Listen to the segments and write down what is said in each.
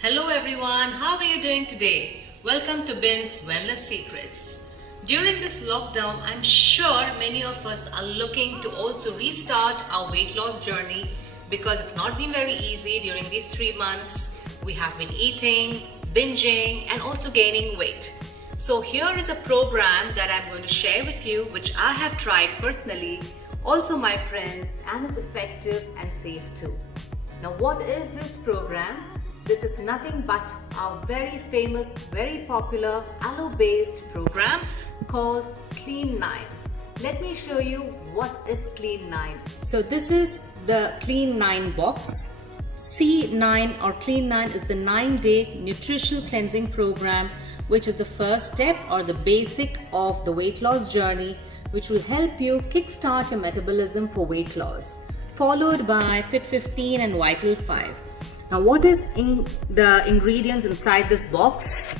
Hello everyone, how are you doing today? Welcome to Bin's Wellness Secrets. During this lockdown, I'm sure many of us are looking to also restart our weight loss journey because it's not been very easy during these 3 months. We have been eating, binging and also gaining weight. So here is a program that I'm going to share with you which I have tried personally, also my friends, and is effective and safe too. Now what is this program? This is nothing but our very famous, very popular aloe-based program called Clean 9. Let me show you what is Clean 9. So this is the Clean 9 box. C9 or Clean 9 is the 9-day nutritional cleansing program, which is the first step or the basic of the weight loss journey, which will help you kickstart your metabolism for weight loss, followed by Fit 15 and Vital 5. Now what is in the ingredients inside this box?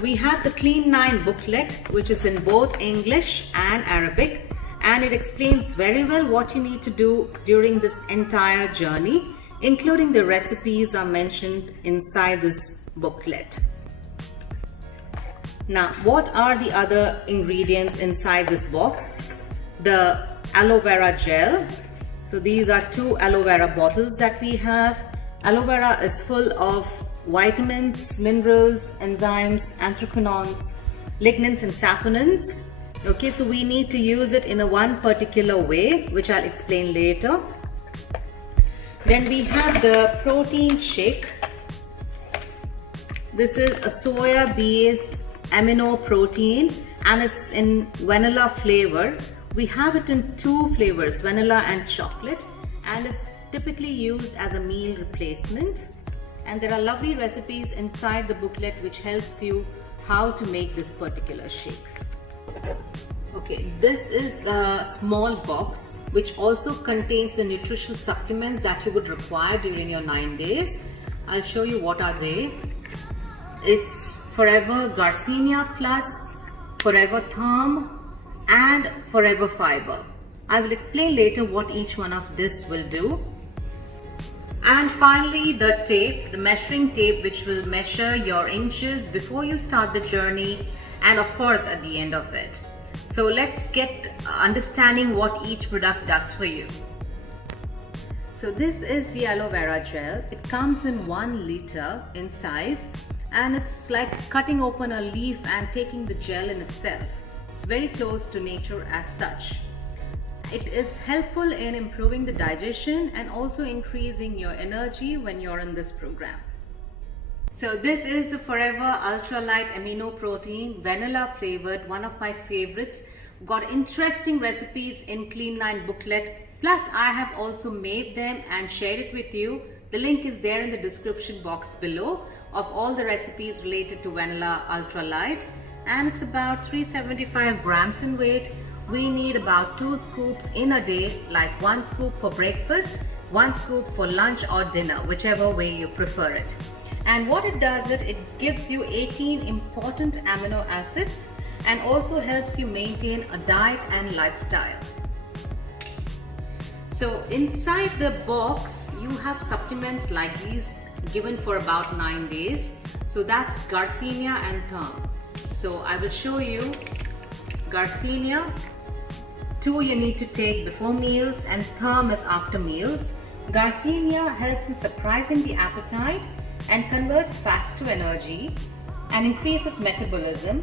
We have the Clean 9 booklet, which is in both English and Arabic, and it explains very well what you need to do during this entire journey, including the recipes are mentioned inside this booklet. Now what are the other ingredients inside this box? The aloe vera gel. So these are 2 aloe vera bottles that we have. Aloe vera is full of vitamins, minerals, enzymes, anthraquinones, lignans and saponins. Okay, so we need to use it in a one particular way, which I'll explain later. Then we have the protein shake. This is a soya-based amino protein and it's in vanilla flavor. We have it in 2 flavors, vanilla and chocolate, and it's typically used as a meal replacement. And there are lovely recipes inside the booklet which helps you how to make this particular shake. Okay, this is a small box which also contains the nutritional supplements that you would require during your 9 days. I'll show you what are they. It's Forever Garcinia Plus, Forever Therm, and Forever Fiber. I will explain later what each one of this will do. And finally the tape, the measuring tape, which will measure your inches before you start the journey and of course at the end of it. So let's get understanding what each product does for you. So this is the aloe vera gel. It comes in 1 liter in size and it's like cutting open a leaf and taking the gel in itself. It's very close to nature as such. It is helpful in improving the digestion and also increasing your energy when you're in this program. So this is the Forever Ultralight Amino Protein, vanilla flavored, one of my favorites. Got interesting recipes in Clean 9 booklet. Plus I have also made them and shared it with you. The link is there in the description box below of all the recipes related to Vanilla Ultralight. And it's about 375 grams in weight. We need about 2 scoops in a day, like 1 scoop for breakfast, 1 scoop for lunch or dinner, whichever way you prefer it. And what it does, it gives you 18 important amino acids and also helps you maintain a diet and lifestyle. So inside the box, you have supplements like these given for about 9 days. So that's Garcinia and Therm. So I will show you Garcinia. 2 you need to take before meals and Therm is after meals. Garcinia helps in suppressing the appetite and converts fats to energy and increases metabolism,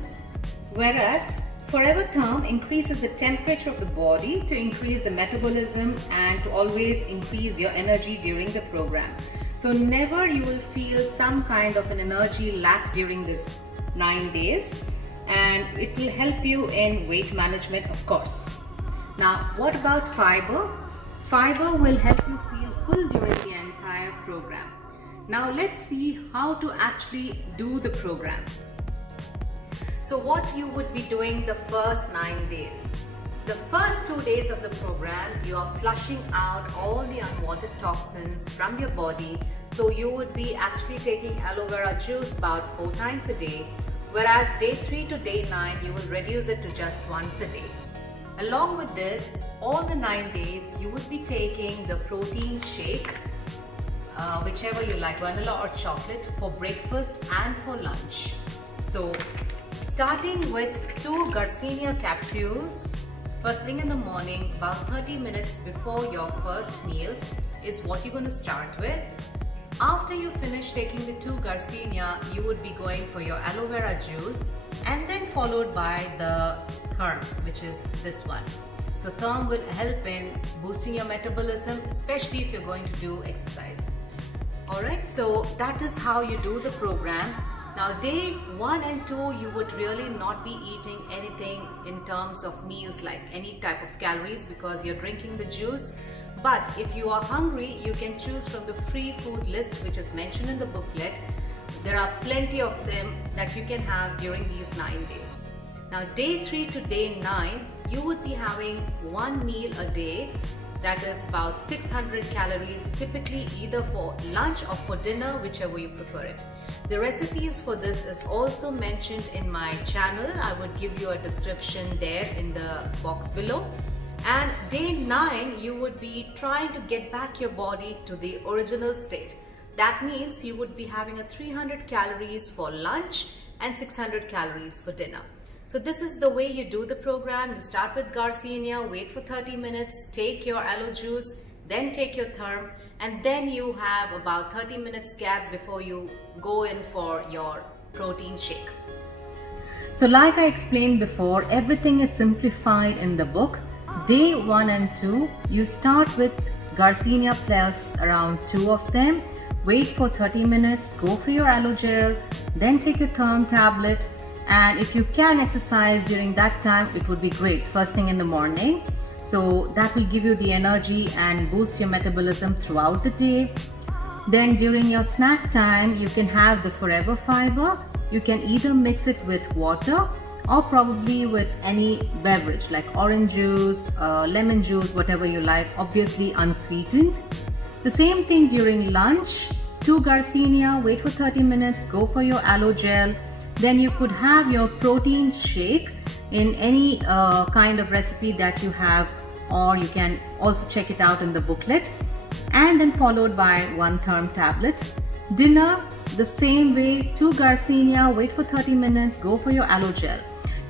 whereas Forever Therm increases the temperature of the body to increase the metabolism and to always increase your energy during the program. So never you will feel some kind of an energy lack during this 9 days, and it will help you in weight management, of course. Now what about fiber? Fiber will help you feel full during the entire program. Now let's see how to actually do the program. So what you would be doing the first 9 days. The first 2 days of the program, you are flushing out all the unwanted toxins from your body. So you would be actually taking aloe vera juice about 4 times a day, whereas day 3 to day 9, you will reduce it to just once a day. Along with this, all the 9 days, you would be taking the protein shake whichever you like, vanilla or chocolate, for breakfast and for lunch. So starting with 2 Garcinia capsules first thing in the morning, about 30 minutes before your first meal is what you're going to start with. After you finish taking the 2 Garcinia, you would be going for your aloe vera juice, and then followed by the therm, which is this one. So therm will help in boosting your metabolism, especially if you're going to do exercise. Alright, so that is how you do the program. Now day 1 and 2, you would really not be eating anything in terms of meals, like any type of calories, because you're drinking the juice. But if you are hungry, you can choose from the free food list which is mentioned in the booklet. There are plenty of them that you can have during these 9 days. Now day 3 to day 9, you would be having 1 meal a day. That is about 600 calories, typically either for lunch or for dinner, whichever you prefer it. The recipes for this is also mentioned in my channel. I would give you a description there in the box below. And day 9, you would be trying to get back your body to the original state. That means you would be having a 300 calories for lunch and 600 calories for dinner. So this is the way you do the program. You start with Garcinia, wait for 30 minutes, take your aloe juice, then take your therm, and then you have about 30 minutes gap before you go in for your protein shake. So like I explained before, everything is simplified in the book. Day 1 and 2, you start with Garcinia plus around 2 of them, wait for 30 minutes, go for your aloe gel, then take your therm tablet, and if you can exercise during that time, it would be great first thing in the morning. So that will give you the energy and boost your metabolism throughout the day. Then during your snack time, you can have the Forever Fiber. You can either mix it with water or probably with any beverage like orange juice, lemon juice, whatever you like, obviously unsweetened. The same thing during lunch, 2 Garcinia, wait for 30 minutes, go for your aloe gel. Then you could have your protein shake in any kind of recipe that you have, or you can also check it out in the booklet, and then followed by 1 therm tablet. Dinner, the same way, 2 Garcinia, wait for 30 minutes, go for your aloe gel.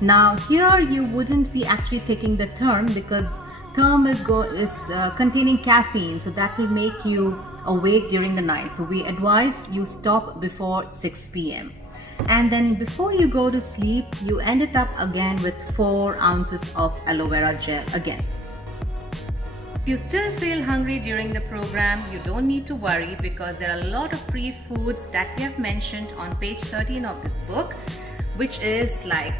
Now here you wouldn't be actually taking the therm because therm is containing caffeine, so that will make you awake during the night. So we advise you stop before 6 p.m. And then before you go to sleep, you end it up again with 4 ounces of aloe vera gel again. If you still feel hungry during the program, you don't need to worry because there are a lot of free foods that we have mentioned on page 13 of this book, which is like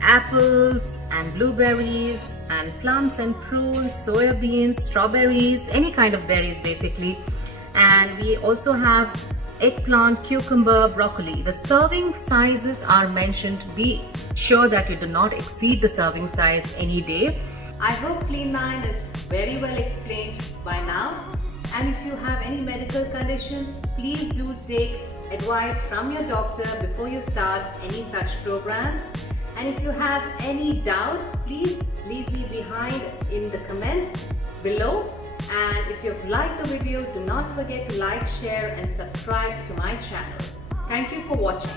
apples and blueberries and plums and prunes, soya beans, strawberries, any kind of berries basically. And we also have eggplant, cucumber, broccoli. The serving sizes are mentioned. Be sure that you do not exceed the serving size any day. I hope Clean 9 is very well explained by now. And if you have any medical conditions, please do take advice from your doctor before you start any such programs. And if you have any doubts, please leave me behind in the comment below. And if you've liked the video, do not forget to like, share and subscribe to my channel. Thank you for watching.